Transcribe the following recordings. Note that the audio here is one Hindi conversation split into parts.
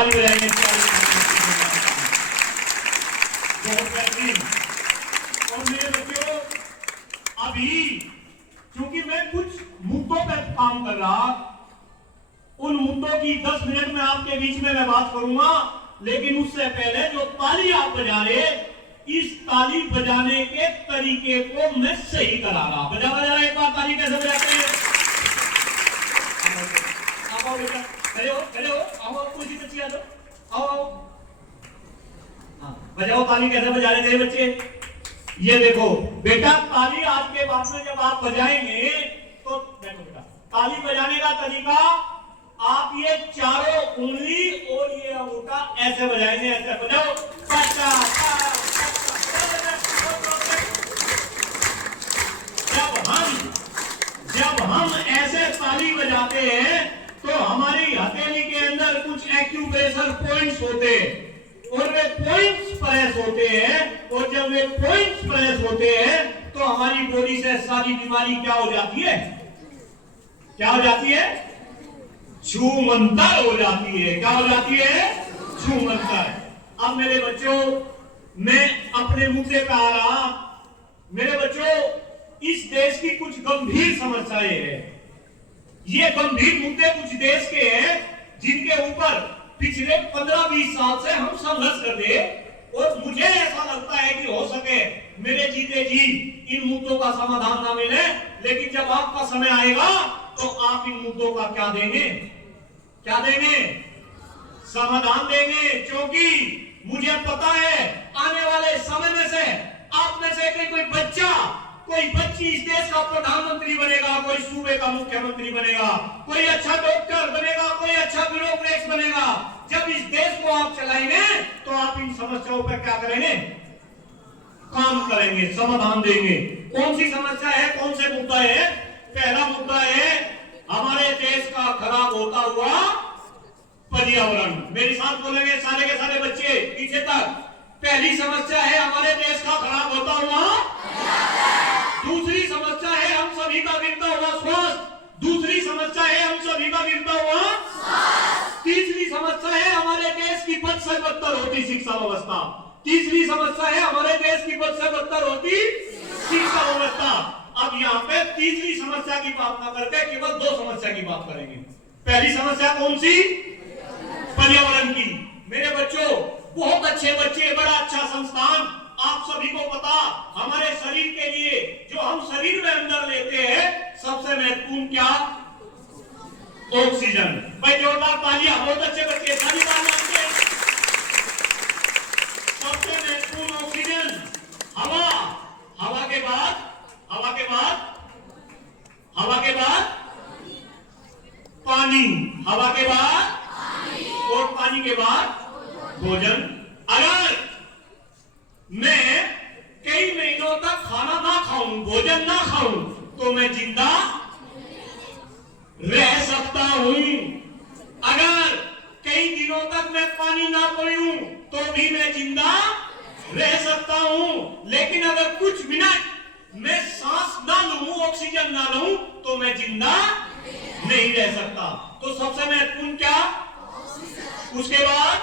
ताली बजाएंगे। बहुत बेहतरीन। और मेरे बच्चों, अभी क्योंकि मैं कुछ मुद्दों पर काम कर रहा, उन मुद्दों की 10 मिनट में आपके बीच में मैं बात करूंगा, लेकिन उससे पहले जो ताली आप बजा रहे, इस ताली बजाने के तरीके को मैं सही करा रहा। बजा एक बार ताली कैसे बजाते हैं? आओ बेटा, खड़े हो, आओ, कोई सी बच्ची आ जाओ, आओ, बजाओ ताली कैसे बजा रहे थे बच्चे? ये देखो बेटा, ताली आज के बाद में जब आप बजाएंगे तो देखो बेटा, ताली बजाने का तरीका, आप ये चारों उंगली और ये अंगूठा ऐसे बजाएंगे, ऐसे बजाओ। जब हम ऐसे ताली बजाते हैं तो हमारी हथेली के अंदर कुछ एक्यूप्रेशर पॉइंट्स होते हैं और वे पॉइंट्स प्रेस होते हैं, और जब वे पॉइंट्स प्रेस होते हैं तो हमारी बॉडी से सारी बीमारी क्या हो जाती है? क्या हो जाती है? छूमंतर हो जाती है। क्या हो जाती है? छूमंतर। अब मेरे बच्चों, मैं अपने मुद्दे पे आ रहा। मेरे बच्चों, इस देश की कुछ गंभीर समस्याएं हैं। ये गंभीर मुद्दे कुछ देश के हैं जिनके ऊपर पिछले 15-20 साल से हम संघर्ष कर रहे, और मुझे ऐसा लगता है कि हो सके मेरे जीते जी इन मुद्दों का समाधान ना मिले, लेकिन जब आपका समय आएगा तो आप इन मुद्दों का क्या देंगे? क्या देंगे? समाधान देंगे। क्योंकि मुझे पता है आने वाले समय में से आप में से कोई बच्चा, कोई बच्ची इस देश का प्रधानमंत्री बनेगा, कोई सूबे का मुख्यमंत्री बनेगा, कोई अच्छा डॉक्टर बनेगा, कोई अच्छा ब्यूरोक्रेट बनेगा। जब इस देश को आप चलाएंगे तो आप इन समस्याओं पर क्या करेंगे? काम करेंगे, समाधान देंगे। कौन सी समस्या है? कौन से मुद्दा है? पहला मुद्दा है हमारे देश का खराब होता हुआ पर्यावरण। मेरे साथ बोलेंगे सारे के सारे बच्चे पीछे तक। पहली समस्या है हमारे देश का खराब होता हुआ। दूसरी समस्या है हम सभी का गिरता हुआ स्वास्थ्य। दूसरी समस्या है हम सभी का गिरता हुआ स्वास्थ्य। तीसरी समस्या है हमारे देश की बद से बदतर होती शिक्षा व्यवस्था। तीसरी समस्या है हमारे देश की बद से बदतर होती शिक्षा व्यवस्था। अब यहाँ पे तीसरी समस्या की बात ना करके केवल 2 समस्या की बात करेंगे। पहली समस्या कौन सी? पर्यावरण की। मेरे बच्चों, बहुत अच्छे बच्चे, बड़ा अच्छा संस्थान, आप सभी को पता, हमारे शरीर के लिए जो हम शरीर में अंदर लेते हैं सबसे महत्वपूर्ण क्या? ऑक्सीजन। भाई जोरदार तालियां, बहुत अच्छे बच्चे, सारी तालियां। सबसे महत्वपूर्ण ऑक्सीजन। हवा, हवा के बाद, हवा के बाद, हवा के बाद पानी, हवा के बाद और पानी के बाद भोजन। अगर मैं कई महीनों तक खाना ना खाऊं, भोजन ना खाऊं, तो मैं जिंदा रह सकता हूं। अगर कई दिनों तक मैं पानी ना पीऊं तो भी मैं जिंदा रह सकता हूं। लेकिन अगर कुछ मिनट मैं सांस ना लूं, ऑक्सीजन ना लूं, तो मैं जिंदा नहीं रह सकता। तो सबसे महत्वपूर्ण क्या? उसके बाद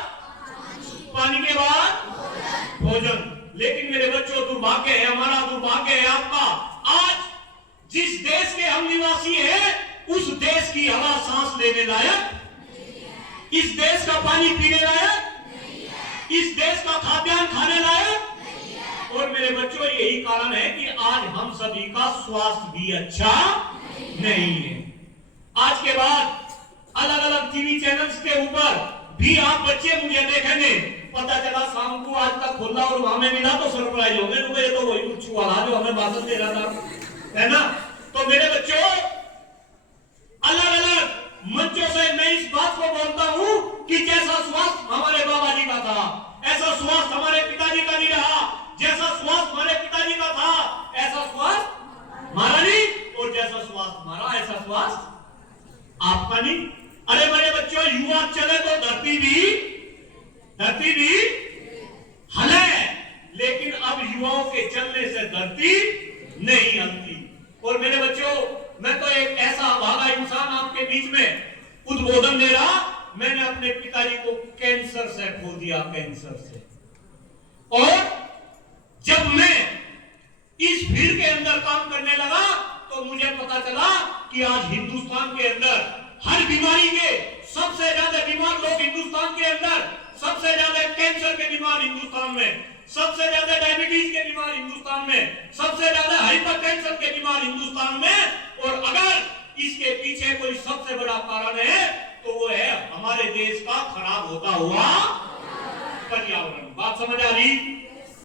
पानी के बाद भोजन। लेकिन मेरे बच्चों, दुर्भाग्य है हमारा, दुर्भाग्य है आपका, आज जिस देश के हम निवासी हैं उस देश की हवा सांस लेने लायक, इस देश का पानी पीने लायक, इस देश का खाद्यान्न खाने लायक। और मेरे बच्चों, यही कारण है कि आज हम सभी का स्वास्थ्य भी अच्छा नहीं है। आज के बाद अलग अलग टीवी चैनल्स के ऊपर भी आप बच्चे मुझे देखेंगे, पता चला शाम को आज तक खुला और वहां में मिला तो सरप्राइज होंगे, तो ये तो वही कुछ वाला जो हमें भाषण दे रहा था, है ना? तो मेरे बच्चों, अलग अलग मंचों से मैं इस बात को बोलता हूं कि जैसा स्वास्थ्य हमारे बाबा जी का था, ऐसा स्वास्थ्य हमारे पिताजी का नहीं रहा। जैसा स्वास्थ्य हमारे पिताजी का था, ऐसा स्वास्थ्य हमारा नहीं, और जैसा स्वास्थ्य हमारा, ऐसा स्वास्थ्य आपका नहीं। अरे मेरे बच्चों, युवा चले तो धरती भी हले, लेकिन अब युवाओं के चलने से धरती नहीं हिलती। और मेरे बच्चों, मैं तो एक ऐसा भागा इंसान आपके बीच में उद्बोधन दे रहा, मैंने अपने पिताजी को कैंसर से खो दिया, कैंसर से। और जब मैं इस फील्ड के अंदर काम करने लगा तो मुझे पता चला कि आज हिंदुस्तान के अंदर हर बीमारी के सबसे ज्यादा बीमार लोग हिंदुस्तान के अंदर, सबसे ज्यादा कैंसर के बीमार हिंदुस्तान में, सबसे ज्यादा डायबिटीज के बीमार हिंदुस्तान में, सबसे ज्यादा हाइपरटेंशन के बीमार हिंदुस्तान में। और अगर इसके पीछे कोई सबसे बड़ा कारण है तो वो है हमारे देश का खराब होता हुआ पर्यावरण। बात समझ आ रही?